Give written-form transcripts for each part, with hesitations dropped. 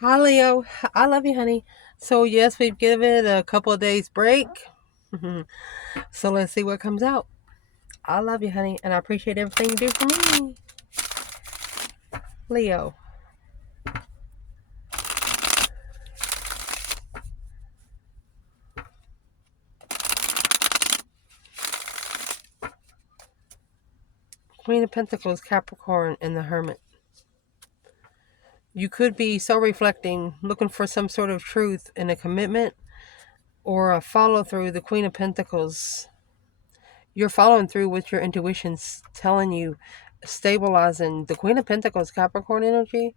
Hi, Leo. I love you, honey. So, yes, we've given it a couple of days break. So, let's see what comes out. I love you, honey, and I appreciate everything you do for me. Leo. Queen of Pentacles, Capricorn, and the Hermit. You could be so reflecting, looking for some sort of truth in a commitment or a follow through. The Queen of Pentacles. You're following through with your intuitions telling you, stabilizing. The Queen of Pentacles, Capricorn energy.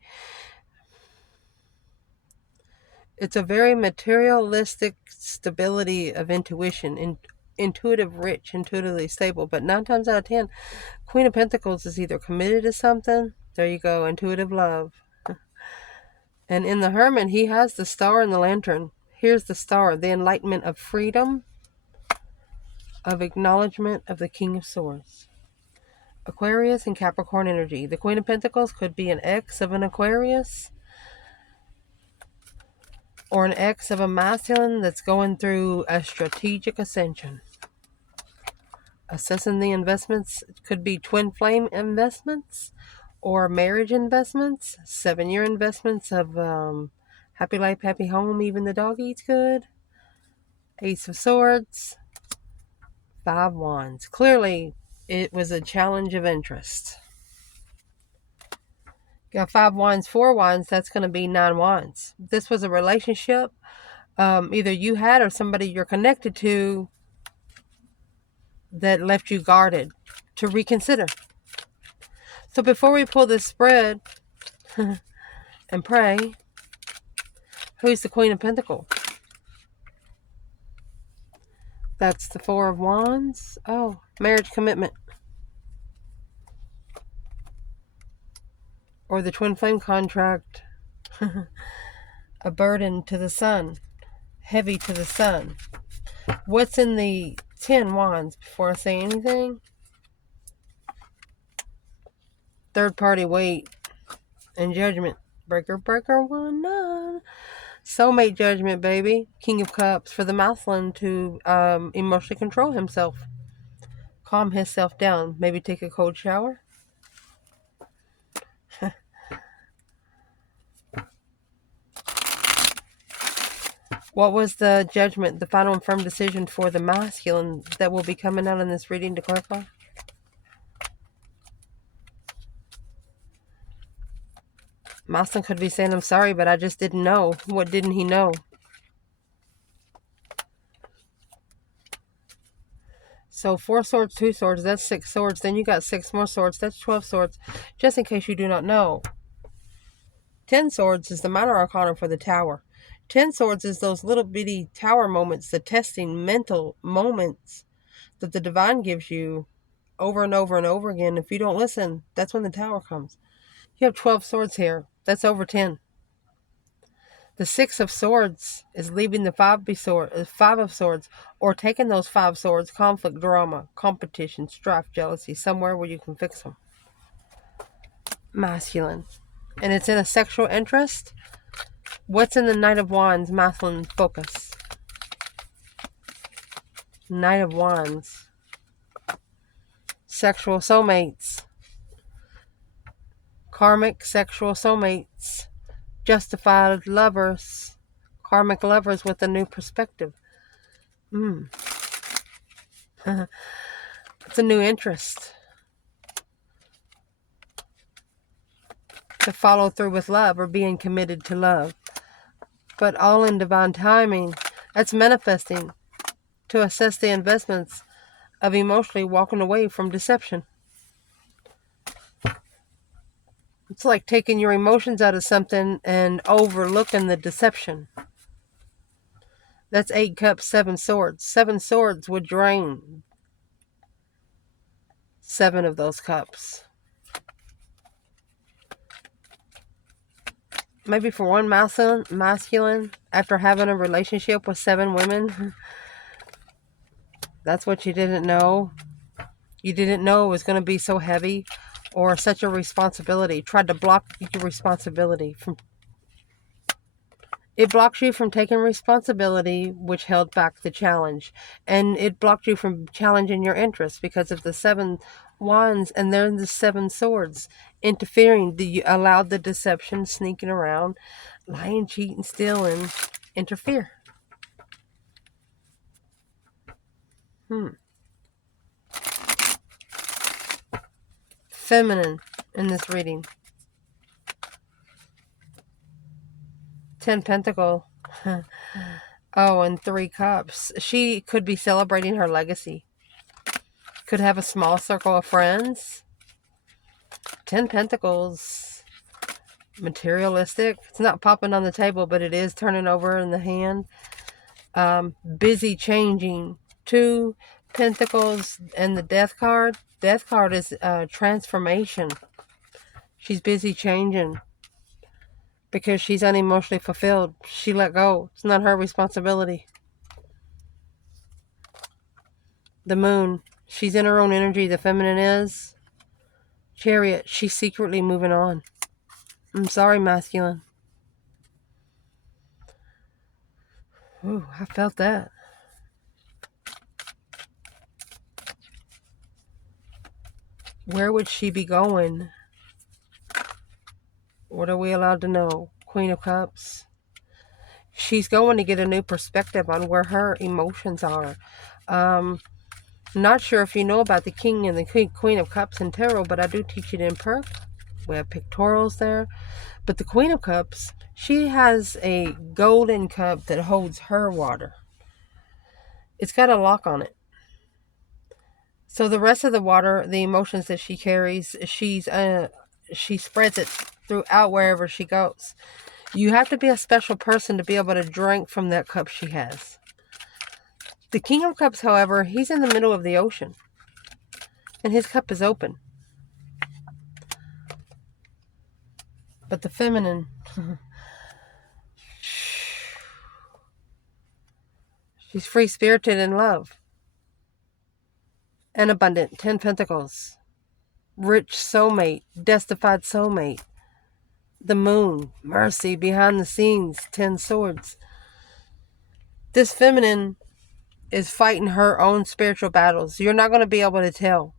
It's a very materialistic stability of intuition, intuitive rich, intuitively stable. But 9 times out of 10, Queen of Pentacles is either committed to something. There you go, intuitive love. And in the Hermit, he has the star and the lantern. Here's the star, the enlightenment of freedom, of acknowledgement of the King of Swords. Aquarius and Capricorn energy. The Queen of Pentacles could be an ex of an Aquarius, or an ex of a masculine that's going through a strategic ascension. Assessing the investments, it could be twin flame investments or marriage investments, 7-year investments of happy life, happy home, even the dog eats good. Ace of Swords, 5 wands. Clearly, it was a challenge of interest. Got 5 wands, 4 wands, that's going to be 9 wands. This was a relationship either you had or somebody you're connected to that left you guarded, to reconsider. So before we pull this spread and pray, who's the Queen of Pentacles? That's the 4 of wands. Oh, marriage commitment. Or the twin flame contract. A burden to the sun. Heavy to the sun. What's in the 10 wands before I say anything? Third party weight and judgment. Breaker, breaker, 1-9. Soulmate judgment, baby. King of Cups, for the masculine to emotionally control himself. Calm himself down. Maybe take a cold shower. What was the judgment, the final and firm decision for the masculine that will be coming out in this reading to clarify? Masculine could be saying, I'm sorry, but I just didn't know. What didn't he know? So 4 swords, 2 swords, that's 6 swords. Then you got 6 more swords, that's 12 swords. Just in case you do not know. 10 swords is the minor arcana for the tower. 10 swords is those little bitty tower moments, the testing mental moments that the divine gives you over and over and over again. If you don't listen, that's when the tower comes. You have 12 swords here. That's over 10. The 6 of swords is leaving the 5 of swords, or taking those 5 swords, conflict, drama, competition, strife, jealousy, somewhere where you can fix them. Masculine. And it's in a sexual interest. What's in the Knight of Wands, masculine focus? Knight of Wands. Sexual soulmates. Karmic sexual soulmates. Justified lovers. Karmic lovers with a new perspective. It's a new interest. To follow through with love, or being committed to love. But all in divine timing. That's manifesting. To assess the investments of emotionally walking away from deception. It's like taking your emotions out of something and overlooking the deception. That's 8 cups, 7 swords. 7 swords would drain 7 of those cups. Maybe for one masculine, after having a relationship with 7 women, that's what you didn't know. You didn't know it was going to be so heavy or such a responsibility. Tried to block your responsibility from It blocked you from taking responsibility, which held back the challenge. And it blocked you from challenging your interests because of the 7 wands and then the 7 swords interfering. You allowed the deception, sneaking around, lying, cheating, stealing, interfere. Feminine in this reading. 10 Pentacle. Oh, and 3 Cups. She could be celebrating her legacy. Could have a small circle of friends. 10 Pentacles. Materialistic. It's not popping on the table, but it is turning over in the hand. Busy changing. 2 Pentacles and the Death card. Death card is transformation. She's busy changing because she's unemotionally fulfilled. She let go. It's not her responsibility. The Moon. She's in her own energy. The feminine is. Chariot. She's secretly moving on. I'm sorry, masculine. Ooh, I felt that. Where would she be going? What are we allowed to know? Queen of Cups. She's going to get a new perspective on where her emotions are. Not sure if you know about the King and the Queen of Cups in tarot, but I do teach it in perk. We have pictorials there. But the Queen of Cups, she has a golden cup that holds her water. It's got a lock on it. So the rest of the water, the emotions that she carries, she spreads it throughout wherever she goes. You have to be a special person to be able to drink from that cup she has. The King of Cups, however, he's in the middle of the ocean. And his cup is open. But the feminine, she's free-spirited in love. And abundant. 10 Pentacles. Rich soulmate. Destified soulmate. The Moon. Mercy. Behind the scenes. 10 Swords. This feminine is fighting her own spiritual battles. You're not going to be able to tell.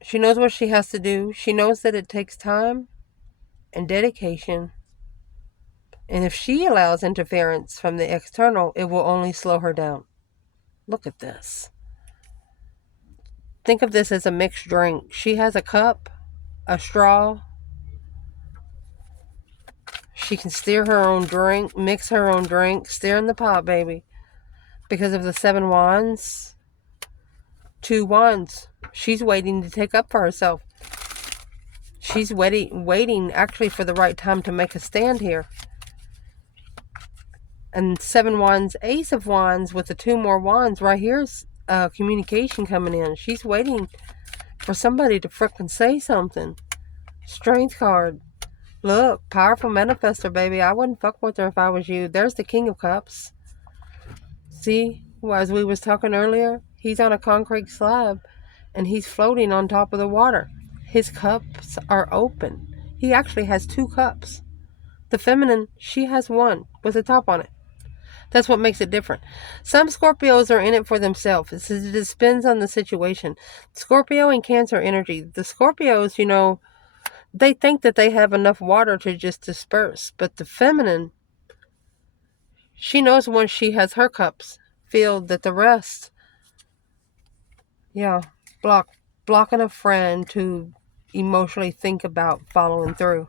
She knows what she has to do. She knows that it takes time and dedication. And if she allows interference from the external, it will only slow her down. Look at this. Think of this as a mixed drink. She has a cup, a straw. She can stir her own drink, mix her own drink, stir in the pot, baby. Because of the 7 wands, 2 wands. She's waiting to take up for herself. She's waiting actually for the right time to make a stand here. And 7 wands, Ace of Wands with the 2 more wands. Right here's communication coming in. She's waiting for somebody to frickin' say something. Strength card. Look, powerful manifester, baby. I wouldn't fuck with her if I was you. There's the King of Cups. See, as we was talking earlier, he's on a concrete slab and he's floating on top of the water. His cups are open. He actually has 2 cups. The feminine, she has 1 with a top on it. That's what makes it different. Some Scorpios are in it for themselves. It depends on the situation. Scorpio and Cancer energy. The Scorpios, you know, they think that they have enough water to just disperse. But the feminine, she knows once she has her cups filled that the rest, yeah, blocking a friend to emotionally think about following through.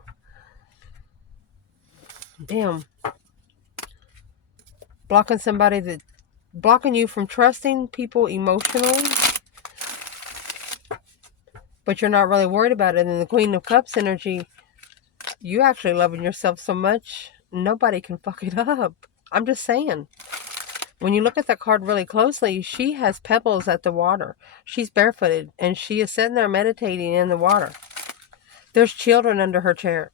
Damn. Blocking you from trusting people emotionally, but you're not really worried about it. And the Queen of Cups energy, you actually loving yourself so much, nobody can fuck it up. I'm just saying. When you look at that card really closely, she has pebbles at the water. She's barefooted, and she is sitting there meditating in the water. There's children under her chair.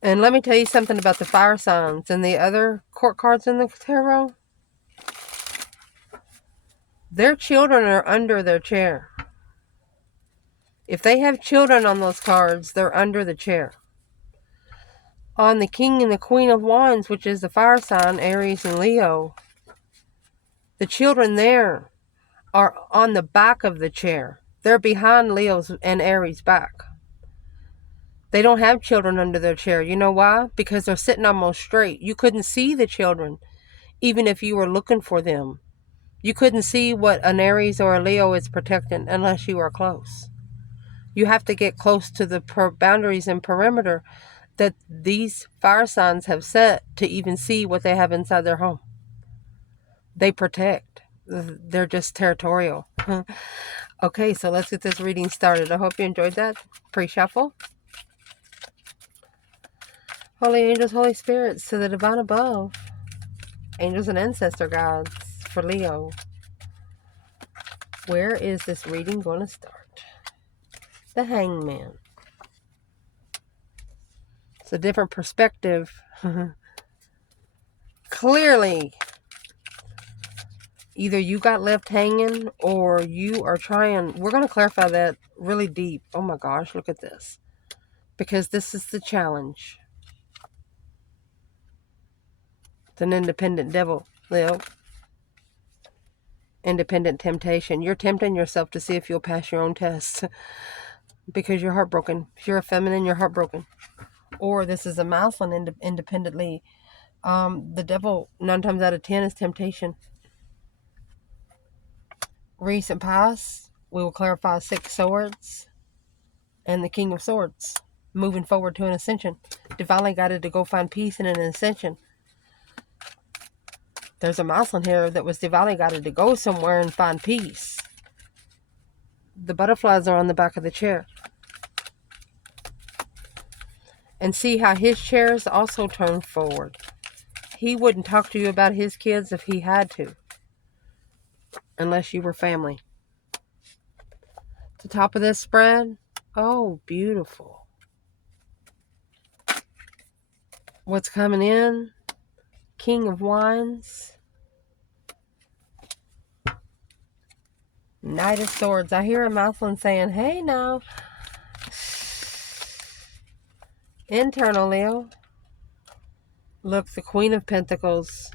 And let me tell you something about the fire signs and the other court cards in the tarot. Their children are under their chair. If they have children on those cards, they're under the chair. On the King and the Queen of Wands, which is the fire sign, Aries and Leo, the children there are on the back of the chair. They're behind Leo's and Aries' back. They don't have children under their chair. You know why? Because they're sitting almost straight. You couldn't see the children, even if you were looking for them. You couldn't see what an Aries or a Leo is protecting unless you were close. You have to get close to the boundaries and perimeter that these fire signs have set to even see what they have inside their home. They protect. They're just territorial. Okay, so let's get this reading started. I hope you enjoyed that pre-shuffle. Holy angels, Holy spirits, to the divine above. Angels and ancestor guides for Leo. Where is this reading going to start? The Hangman. It's a different perspective. Clearly, either you got left hanging or you are trying. We're going to clarify that really deep. Oh my gosh, look at this. Because this is the challenge. It's an independent devil, Leo. Independent temptation. You're tempting yourself to see if you'll pass your own test. Because you're heartbroken. If you're a feminine, you're heartbroken. Or this is a masculine independently. The devil, 9 times out of 10, is temptation. Recent past, we will clarify 6 swords and the King of Swords. Moving forward to an ascension. Divinely guided to go find peace in an ascension. There's a masculine here that was divinely guided to go somewhere and find peace. The butterflies are on the back of the chair. And see how his chair is also turned forward. He wouldn't talk to you about his kids if he had to. Unless you were family. The top of this spread. Oh, beautiful. What's coming in? King of Wands. Knight of Swords. I hear a masculine saying, hey now. Internal, Leo. Look, the Queen of Pentacles.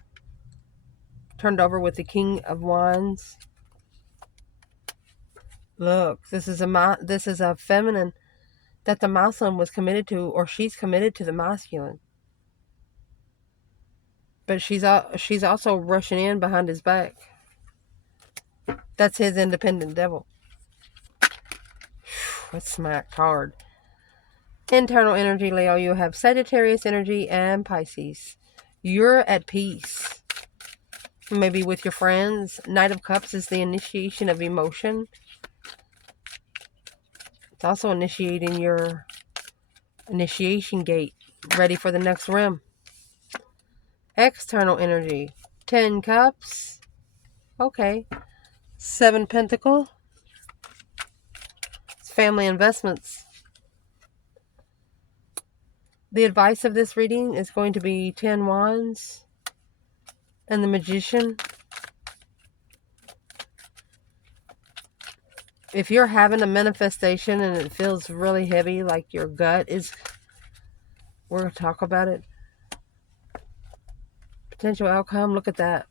Turned over with the King of Wands. Look, this is a feminine that the masculine was committed to, or she's committed to the masculine. But she's also rushing in behind his back. That's his independent devil. That's smacked hard. Internal energy, Leo. You have Sagittarius energy and Pisces. You're at peace. Maybe with your friends. Knight of Cups is the initiation of emotion. It's also initiating your initiation gate. Ready for the next rim. External energy. 10 Cups. Okay. 7 Pentacle. It's family investments. The advice of this reading is going to be 10 Wands and the Magician. If you're having a manifestation and it feels really heavy, like your gut is, we're going to talk about it. Potential outcome, look at that.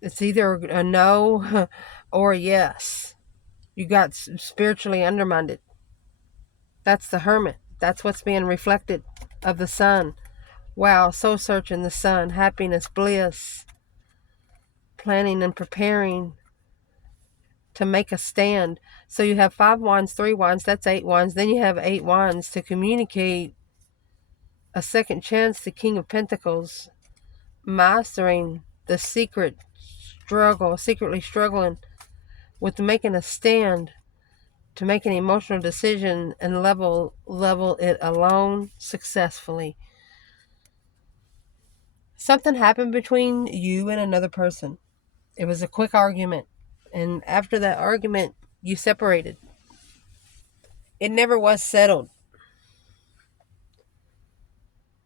It's either a no or a yes. You got spiritually undermined. That's the Hermit. That's what's being reflected of the sun. Wow, soul searching the sun. Happiness, bliss. Planning and preparing to make a stand. So you have 5 wands, 3 wands, that's 8 wands. Then you have 8 wands to communicate a second chance, the King of Pentacles. Mastering the secretly struggling with making a stand to make an emotional decision and level it alone successfully. Something happened between you and another person. It was a quick argument. And after that argument, you separated. It never was settled.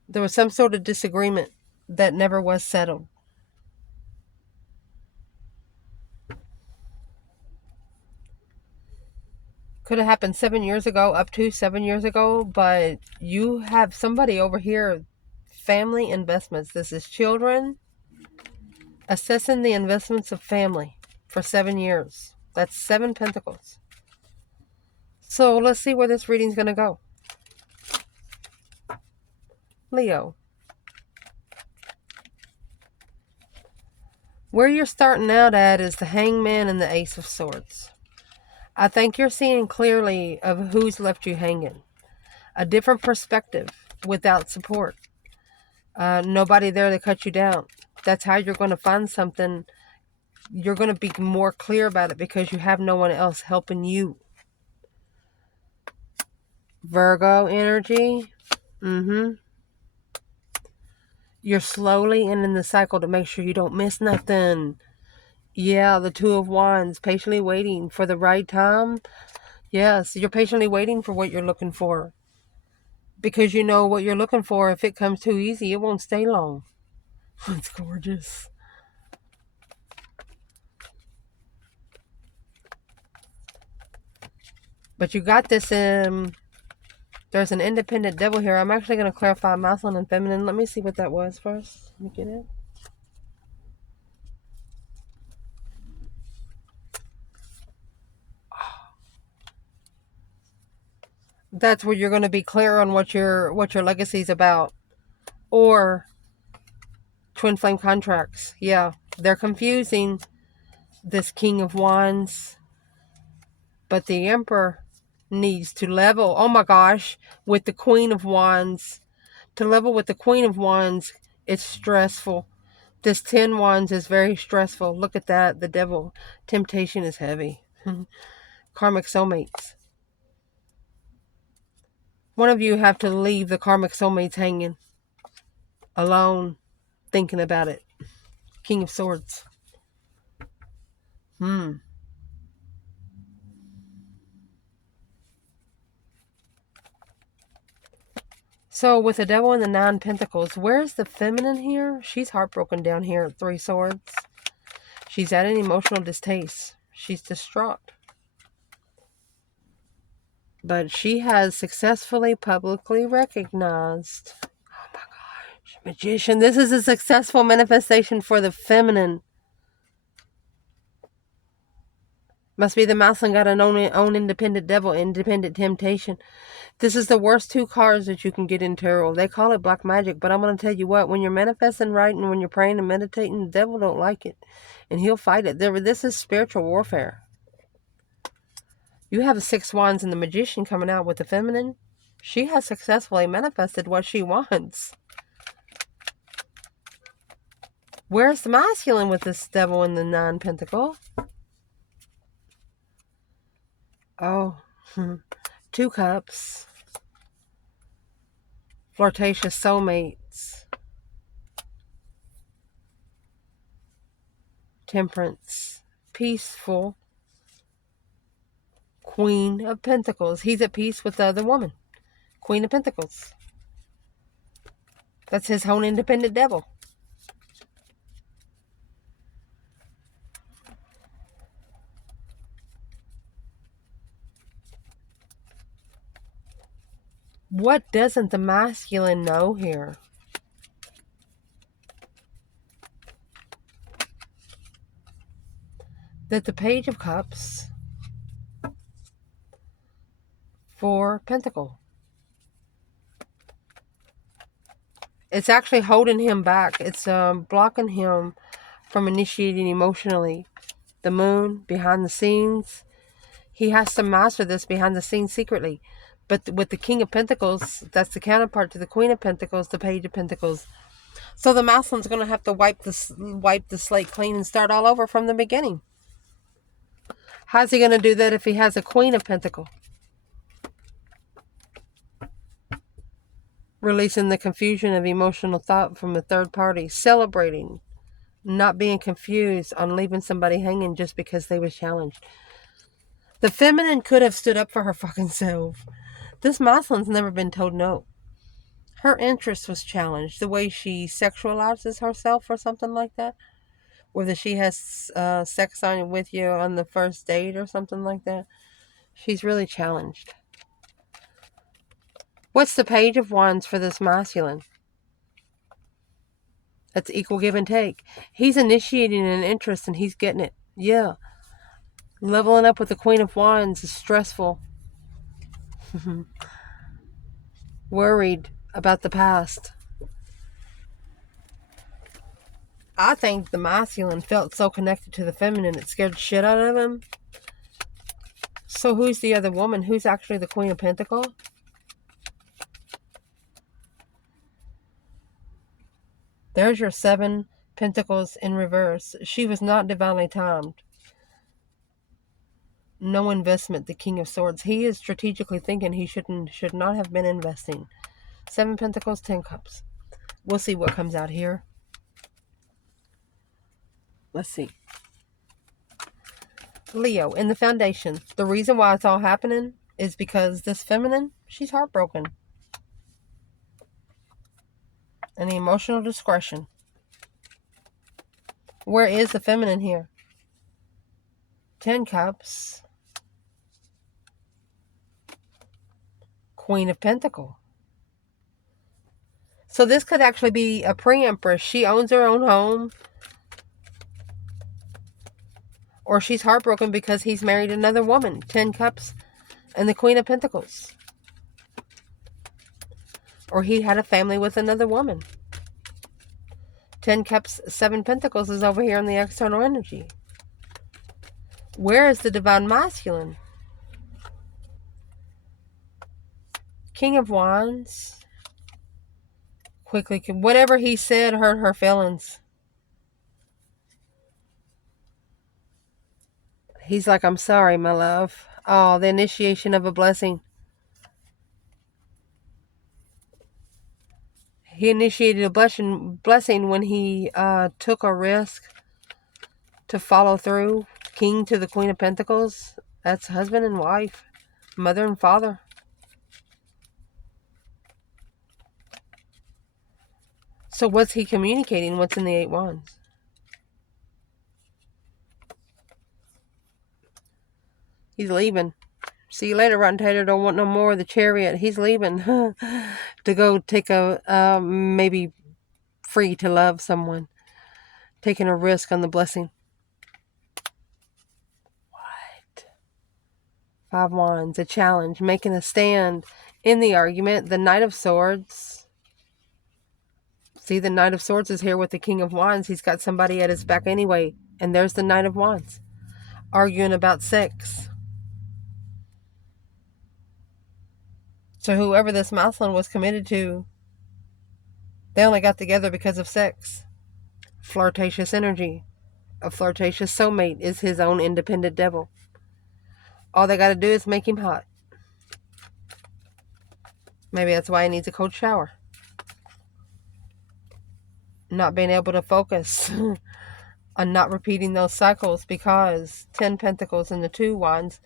There was some sort of disagreement that never was settled. Could have happened 7 years ago, up to 7 years ago, but you have somebody over here, family investments. This is children assessing the investments of family for 7 years. That's 7 pentacles. So let's see where this reading's going to go. Leo. Where you're starting out at is the Hangman and the Ace of Swords. I think you're seeing clearly of who's left you hanging. A different perspective without support. Nobody there to cut you down. That's how you're going to find something. You're going to be more clear about it because you have no one else helping you. Virgo energy. You're slowly ending the cycle to make sure you don't miss nothing. Yeah, the Two of Wands, patiently waiting for the right time. Yes, you're patiently waiting for what you're looking for. Because you know what you're looking for, if it comes too easy, it won't stay long. It's gorgeous. But you got this, there's an independent devil here. I'm actually going to clarify masculine and feminine. Let me see what that was first. Let me get it. That's where you're going to be clear on what your legacy is about. Or twin flame contracts. Yeah, they're confusing this King of Wands. But the Emperor needs to level, oh my gosh, with the Queen of Wands. To level with the Queen of Wands, it's stressful. This 10 Wands is very stressful. Look at that, the devil. Temptation is heavy. Karmic soulmates. One of you have to leave the karmic soulmates hanging. Alone, thinking about it. King of Swords. So with the devil and the 9 pentacles, where's the feminine here? She's heartbroken down here at 3 swords. She's at an emotional distaste. She's distraught. But she has successfully publicly recognized. Oh my gosh. Magician. This is a successful manifestation for the feminine. Must be the masculine got an own independent devil, independent temptation. This is the worst 2 cards that you can get in tarot. They call it black magic, but I'm going to tell you what, when you're manifesting right and when you're praying and meditating, the devil don't like it. And he'll fight it. This is spiritual warfare. You have 6 wands and the magician coming out with the feminine. She has successfully manifested what she wants. Where's the masculine with this devil and the 9 pentacle? Oh, 2 cups. Flirtatious soulmates. Temperance. Peaceful. Queen of Pentacles. He's at peace with the other woman. Queen of Pentacles. That's his own independent devil. What doesn't the masculine know here? That the Page of Cups, 4 Pentacle. It's actually holding him back. It's blocking him from initiating emotionally. The Moon, behind the scenes. He has to master this behind the scenes secretly. But with the King of Pentacles, that's the counterpart to the Queen of Pentacles, the Page of Pentacles. So the masculine's going to have to wipe the slate clean and start all over from the beginning. How's he going to do that if he has a Queen of Pentacles? Releasing the confusion of emotional thought from a third party. Celebrating. Not being confused on leaving somebody hanging just because they was challenged. The feminine could have stood up for her fucking self. This masculine's never been told no. Her interest was challenged. The way she sexualizes herself or something like that. Whether she has sex on with you on the first date or something like that. She's really challenged. What's the Page of Wands for this masculine? That's equal give and take. He's initiating an interest and he's getting it. Yeah. Leveling up with the Queen of Wands is stressful. Worried about the past. I think the masculine felt so connected to the feminine it scared the shit out of him. So who's the other woman? Who's actually the Queen of Pentacles? There's your 7 Pentacles in reverse. She was not divinely timed. No investment, the King of Swords. He is strategically thinking he should not have been investing. 7 Pentacles, 10 Cups. We'll see what comes out here. Let's see. Leo, in the foundation. The reason why it's all happening is because this feminine, she's heartbroken. And the emotional discretion. Where is the feminine here? 10 Cups. Queen of Pentacles. So this could actually be a pre-empress. She owns her own home. Or she's heartbroken because he's married another woman. 10 Cups and the Queen of Pentacles. Or he had a family with another woman. 10 Cups, 7 Pentacles is over here in the external energy. Where is the divine masculine? King of Wands. Quickly, whatever he said hurt her feelings. He's like, I'm sorry, my love. Oh, the initiation of a blessing. He initiated a blessing when he took a risk to follow through. King to the Queen of Pentacles. That's husband and wife. Mother and father. So what's he communicating? What's in the 8 Wands? He's leaving. See you later, Rotten Tater. Don't want no more of the Chariot. He's leaving to go take a, maybe free to love someone. Taking a risk on the blessing. What? 5 Wands, a challenge. Making a stand in the argument. The Knight of Swords. See, the Knight of Swords is here with the King of Wands. He's got somebody at his back anyway. And there's the Knight of Wands. Arguing about sex. So whoever this masculine was committed to, they only got together because of sex. Flirtatious energy. A flirtatious soulmate is his own independent devil. All they got to do is make him hot. Maybe that's why he needs a cold shower. Not being able to focus on not repeating those cycles because 10 Pentacles and the 2 Wands.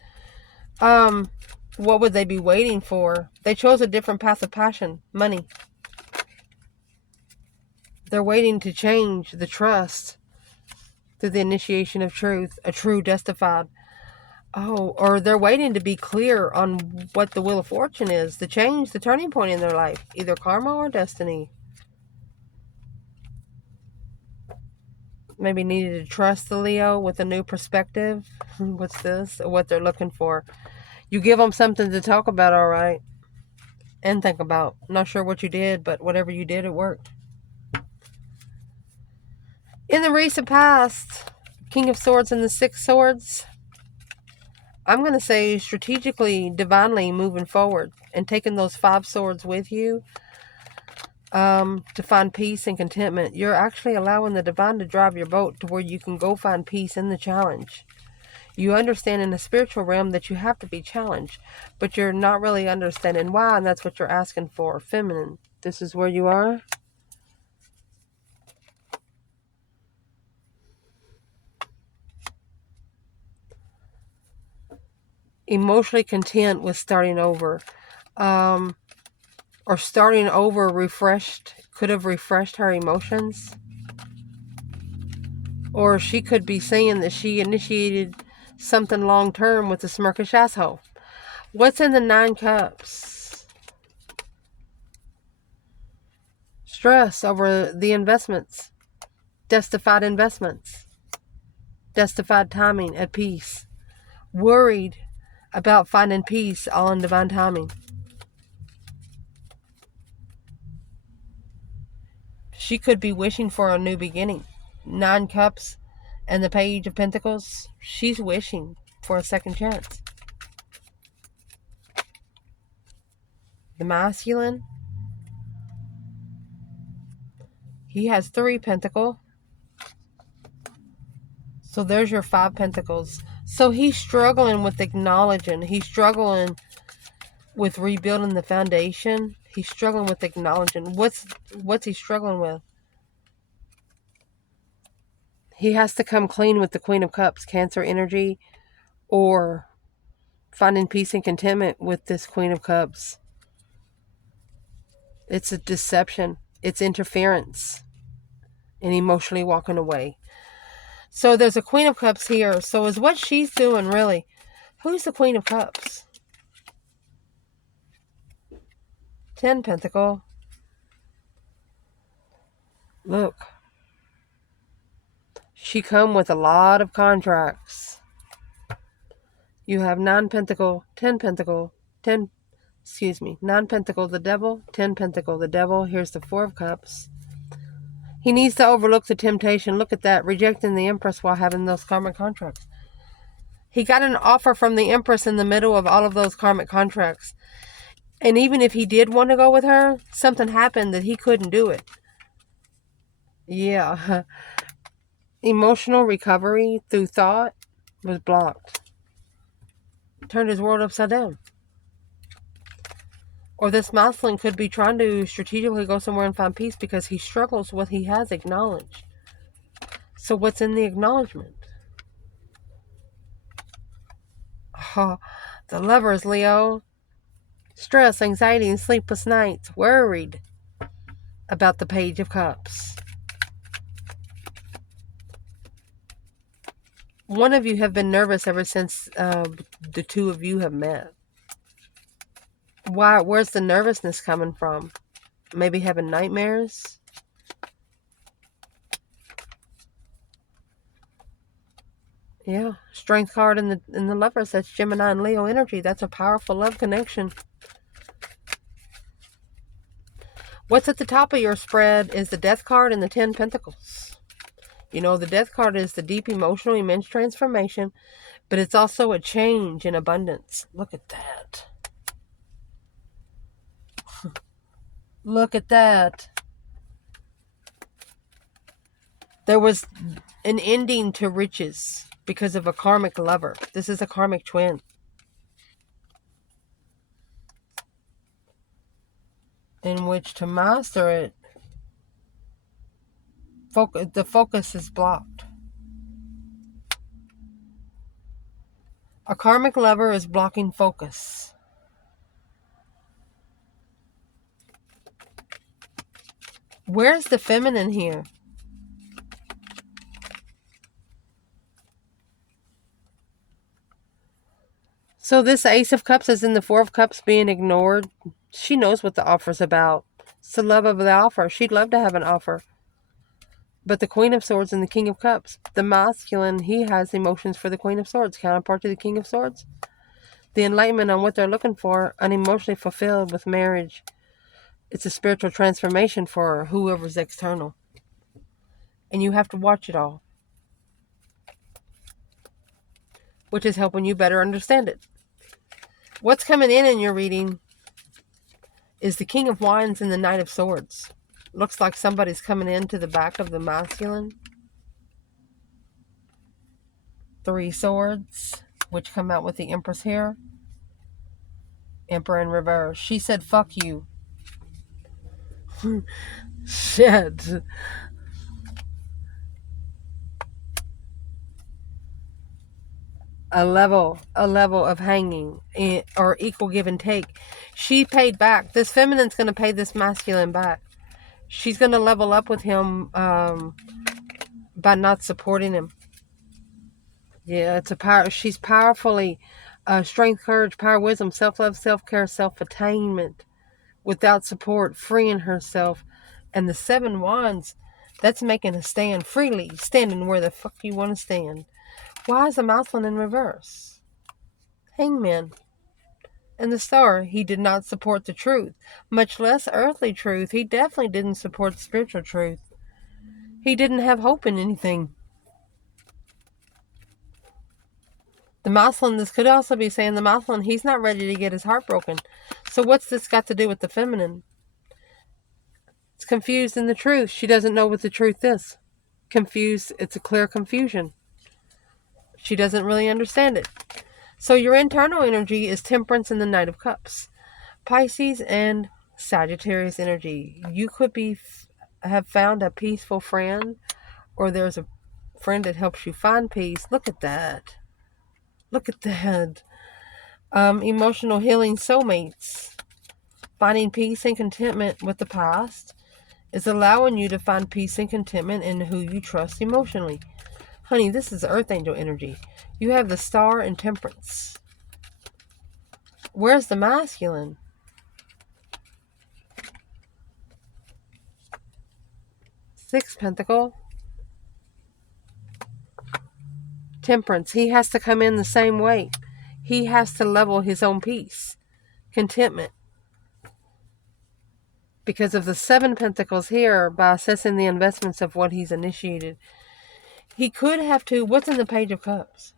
What would they be waiting for? They chose a different path of passion. Money. They're waiting to change the trust through the initiation of truth. A true justified. Oh, or they're waiting to be clear on what the Wheel of Fortune is. The change, the turning point in their life. Either karma or destiny. Maybe needed to trust the Leo with a new perspective. What's this? What they're looking for. You give them something to talk about, all right. And think about. Not sure what you did, but whatever you did, it worked. In the recent past, King of Swords and the 6 Swords. I'm going to say strategically, divinely moving forward. And taking those 5 swords with you. To find peace and contentment. You're actually allowing the divine to drive your boat to where you can go find peace in the challenge. You understand in the spiritual realm that you have to be challenged, but you're not really understanding why, and that's what you're asking for. Feminine. This is where you are. Emotionally content with starting over. Or starting over refreshed. Could have refreshed her emotions. Or she could be saying that she initiated something long-term with a smirkish asshole. What's in the 9 cups? Stress over the investments. Justified investments. Justified timing at peace. Worried about finding peace all in divine timing. She could be wishing for a new beginning. 9 cups and the Page of Pentacles. She's wishing for a second chance. The masculine. He has 3 pentacles. So there's your 5 pentacles. So he's struggling with acknowledging. He's struggling with rebuilding the foundation. He's struggling with acknowledging. What's he struggling with? He has to come clean with the Queen of Cups, Cancer energy, or finding peace and contentment with this Queen of Cups. It's a deception. It's interference and emotionally walking away. So there's a Queen of Cups here. So is what she's doing really? Who's the Queen of Cups? 10 Pentacle. Look. She come with a lot of contracts. You have 9 Pentacle, 10 Pentacle, 9 Pentacle, the Devil, 10 Pentacle, the Devil. Here's the 4 of Cups. He needs to overlook the temptation. Look at that. Rejecting the Empress while having those karmic contracts. He got an offer from the Empress in the middle of all of those karmic contracts. And even if he did want to go with her, something happened that he couldn't do it. Yeah. Emotional recovery through thought was blocked. Turned his world upside down. Or this masculine could be trying to strategically go somewhere and find peace because he struggles with what he has acknowledged. So what's in the acknowledgement? Oh, the Lovers, Leo. Stress, anxiety, and sleepless nights. Worried about the Page of Cups. One of you have been nervous ever since the 2 of you have met. Why? Where's the nervousness coming from? Maybe having nightmares? Yeah. Strength card in the Lovers. That's Gemini and Leo energy. That's a powerful love connection. What's at the top of your spread is the Death card and the 10 Pentacles. You know, the Death card is the deep emotional, immense transformation, but it's also a change in abundance. Look at that. Look at that. There was an ending to riches because of a karmic lover. This is a karmic twin. In which to master it, the focus is blocked. A karmic lover is blocking focus. Where's the feminine here? So this Ace of Cups is in the 4 of Cups being ignored. She knows what the offer's about. It's the love of the offer. She'd love to have an offer. But the Queen of Swords and the King of Cups. The masculine, he has emotions for the Queen of Swords. Counterpart to the King of Swords. The enlightenment on what they're looking for. Unemotionally fulfilled with marriage. It's a spiritual transformation for whoever's external. And you have to watch it all. Which is helping you better understand it. What's coming in your reading is the King of Wands and the Knight of Swords. Looks like somebody's coming into the back of the masculine. 3 swords, which come out with the Empress here. Emperor in reverse. She said, fuck you. Shit. A level of hanging or equal give and take. She paid back. This feminine's going to pay this masculine back. She's going to level up with him by not supporting him. Yeah, it's a power. She's powerfully strength, courage, power, wisdom, self-love, self-care, self-attainment. Without support, freeing herself. And the 7 wands, that's making a stand freely, standing where the fuck you want to stand. Why is the Mousland in reverse? Hangman. And the Star, he did not support the truth, much less earthly truth. He definitely didn't support spiritual truth. He didn't have hope in anything. The Mousland, this could also be saying the Mousland, he's not ready to get his heart broken. So what's this got to do with the feminine? It's confused in the truth. She doesn't know what the truth is. Confused, it's a clear confusion. She doesn't really understand it. So your internal energy is Temperance and the Knight of Cups. Pisces and Sagittarius energy. You could have found a peaceful friend, or there's a friend that helps you find peace. Look at that. Look at that. Emotional healing soulmates. Finding peace and contentment with the past is allowing you to find peace and contentment in who you trust emotionally. Honey, this is Earth Angel energy. You have the Star and Temperance. Where's the masculine? Six Pentacle. Temperance. He has to come in the same way. He has to level his own peace. Contentment. Because of the 7 Pentacles here, by assessing the investments of what he's initiated, he could have to... What's in the Page of Cups?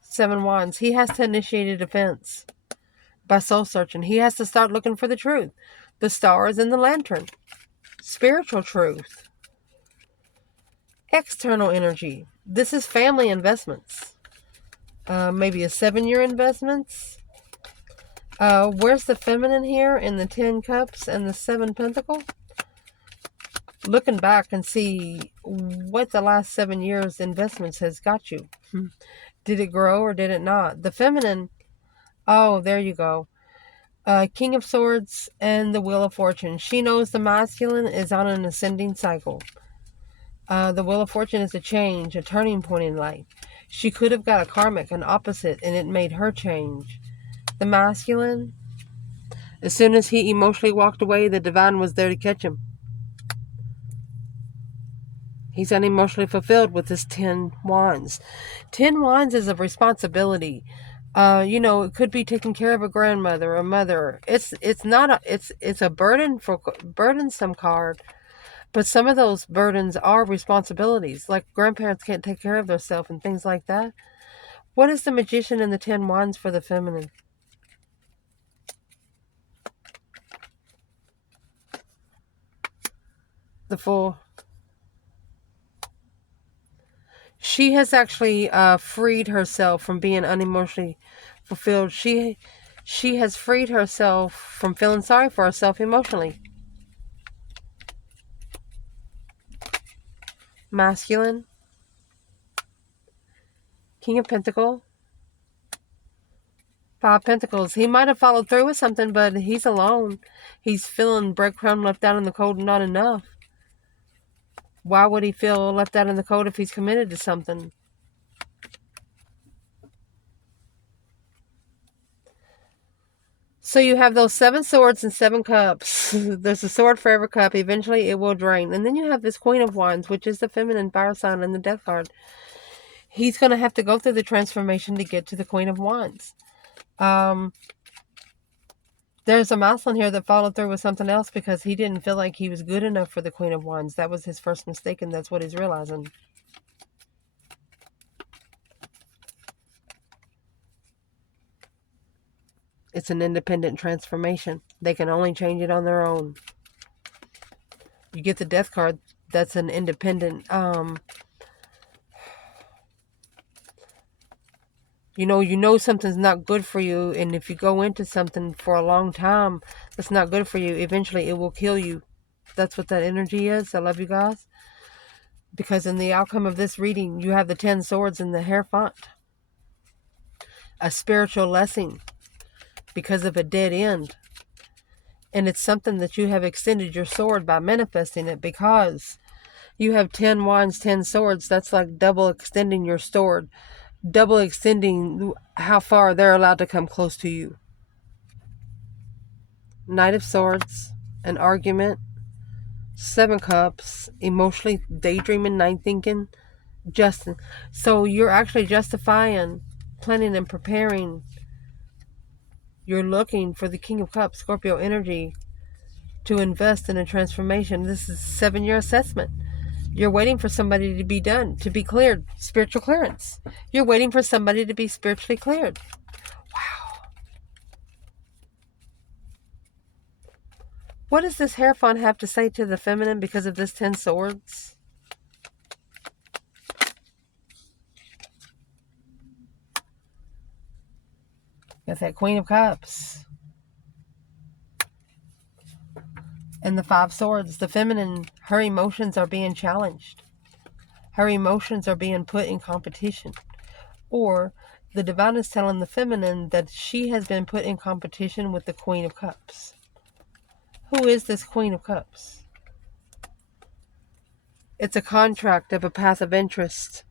7 Wands. He has to initiate a defense by soul searching. He has to start looking for the truth. The Star is in the Lantern. Spiritual truth. External energy. This is family investments. Maybe a 7-year investments. Where's the feminine here in the 10 Cups and the 7 Pentacle? Looking back and see what the last 7 years investments has got you. Did it grow or did it not? The feminine, oh, there you go. King of Swords and the Wheel of Fortune. She knows the masculine is on an ascending cycle. The Wheel of Fortune is a change, a turning point in life. She could have got a karmic, an opposite, and it made her change. The masculine, as soon as he emotionally walked away, the divine was there to catch him. He's unemotionally fulfilled with his 10 wands. 10 wands is a responsibility. It could be taking care of a grandmother, a mother. It's a burdensome card. But some of those burdens are responsibilities. Like grandparents can't take care of themselves and things like that. What is the Magician and the 10 wands for the feminine? The Fool. She has actually freed herself from being unemotionally fulfilled. She has freed herself from feeling sorry for herself emotionally. Masculine. King of Pentacles. 5 Pentacles. He might have followed through with something, but he's alone. He's feeling breadcrumb left out in the cold and not enough. Why would he feel left out in the cold if he's committed to something? So you have those 7 swords and 7 cups. There's a sword for every cup. Eventually it will drain. And then you have this Queen of Wands, which is the feminine fire sign and the Death card. He's going to have to go through the transformation to get to the Queen of Wands. There's a Mousland here that followed through with something else because he didn't feel like he was good enough for the Queen of Wands. That was his first mistake, and that's what he's realizing. It's an independent transformation. They can only change it on their own. You get the Death card. That's an independent... You know something's not good for you, and if you go into something for a long time that's not good for you, eventually it will kill you. That's what that energy is. I love you guys. Because in the outcome of this reading, you have the 10 swords in the Hierophant. A spiritual lesson because of a dead end. And it's something that you have extended your sword by manifesting it, because you have 10 wands, 10 swords. That's like double extending your sword. double extending how far they're allowed to come close to you. Knight of Swords, an argument. 7 Cups, emotionally daydreaming, night thinking. Justin. So you're actually justifying, planning, and preparing. You're looking for the King of Cups, Scorpio energy, to invest in a transformation. This is a 7-year assessment. You're waiting for somebody to be done, to be cleared, spiritual clearance. You're waiting for somebody to be spiritually cleared. Wow. What does this Hierophant have to say to the feminine because of this 10 Swords? Got that Queen of Cups. And the 5 Swords. The feminine, her emotions are being challenged. Her emotions are being put in competition. Or the divine is telling the feminine that she has been put in competition with the Queen of Cups. Who is this Queen of Cups? It's a contract of a path of interest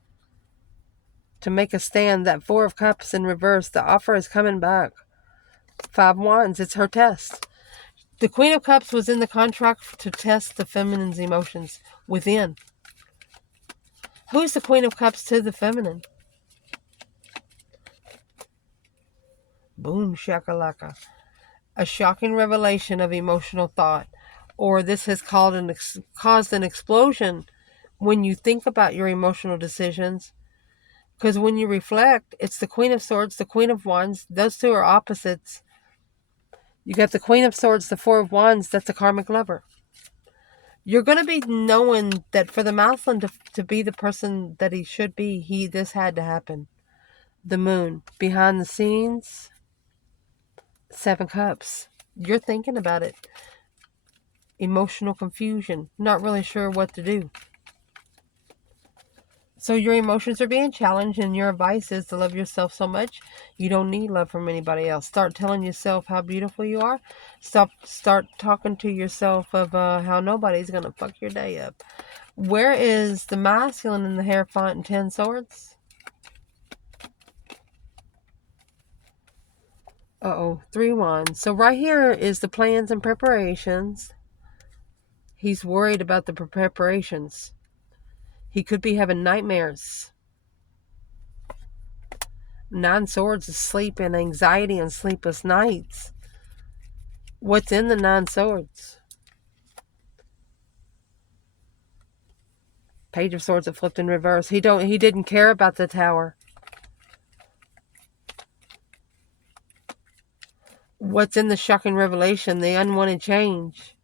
to make a stand. That 4 of Cups in reverse, the offer is coming back. 5 Wands, it's her test. The Queen of Cups was in the contract to test the feminine's emotions within. Who's the Queen of Cups to the feminine? Boom shakalaka. A shocking revelation of emotional thought. Or this has caused an explosion when you think about your emotional decisions. Because when you reflect, it's the Queen of Swords, the Queen of Wands. Those two are opposites. You got the Queen of Swords, the 4 of Wands. That's a karmic lover. You're going to be knowing that for the masculine to be the person that he should be, this had to happen. The Moon. Behind the scenes. 7 Cups. You're thinking about it. Emotional confusion. Not really sure what to do. So your emotions are being challenged, and your advice is to love yourself so much you don't need love from anybody else. Start telling yourself how beautiful you are. Start talking to yourself of how nobody's going to fuck your day up. Where is the masculine in the Hierophant and 10 Swords? 3 Wands. So right here is the plans and preparations. He's worried about the preparations. He could be having nightmares. 9 Swords is sleep and anxiety and sleepless nights. What's in the 9 Swords? Page of Swords that flipped in reverse. He didn't care about the Tower. What's in the shocking revelation? The unwanted change.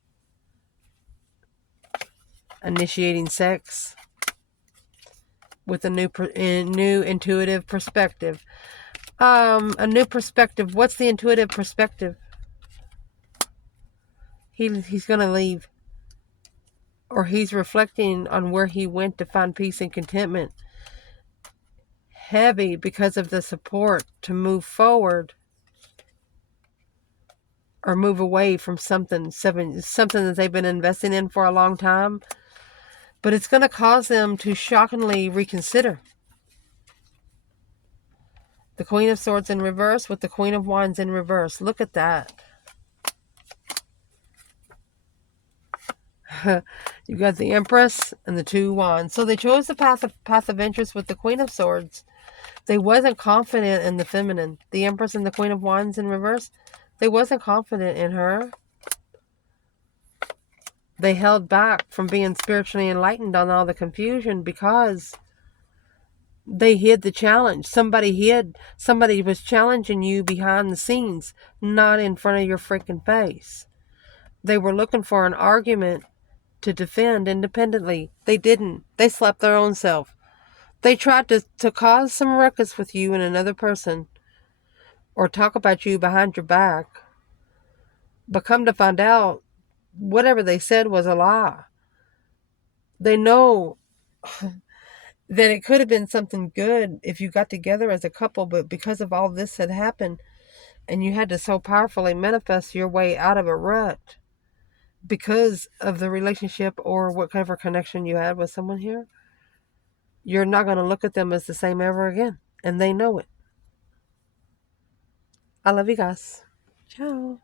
Initiating sex with a new intuitive perspective. A new perspective. What's the intuitive perspective? He's going to leave. Or he's reflecting on where he went to find peace and contentment. Heavy because of the support to move forward or move away from something that they've been investing in for a long time. But it's going to cause them to shockingly reconsider. The Queen of Swords in reverse with the Queen of Wands in reverse. Look at that. You got the Empress and the 2 Wands. So they chose the path of interest with the Queen of Swords. They wasn't confident in the feminine. The Empress and the Queen of Wands in reverse. They wasn't confident in her. They held back from being spiritually enlightened on all the confusion because they hid the challenge. Somebody was challenging you behind the scenes, not in front of your freaking face. They were looking for an argument to defend independently. They didn't. They slept their own self. They tried to cause some ruckus with you and another person or talk about you behind your back. But come to find out, whatever they said was a lie. They know that it could have been something good if you got together as a couple, but because of all this had happened and you had to so powerfully manifest your way out of a rut because of the relationship or whatever connection you had with someone here, you're not going to look at them as the same ever again. And they know it. I love you guys. Ciao.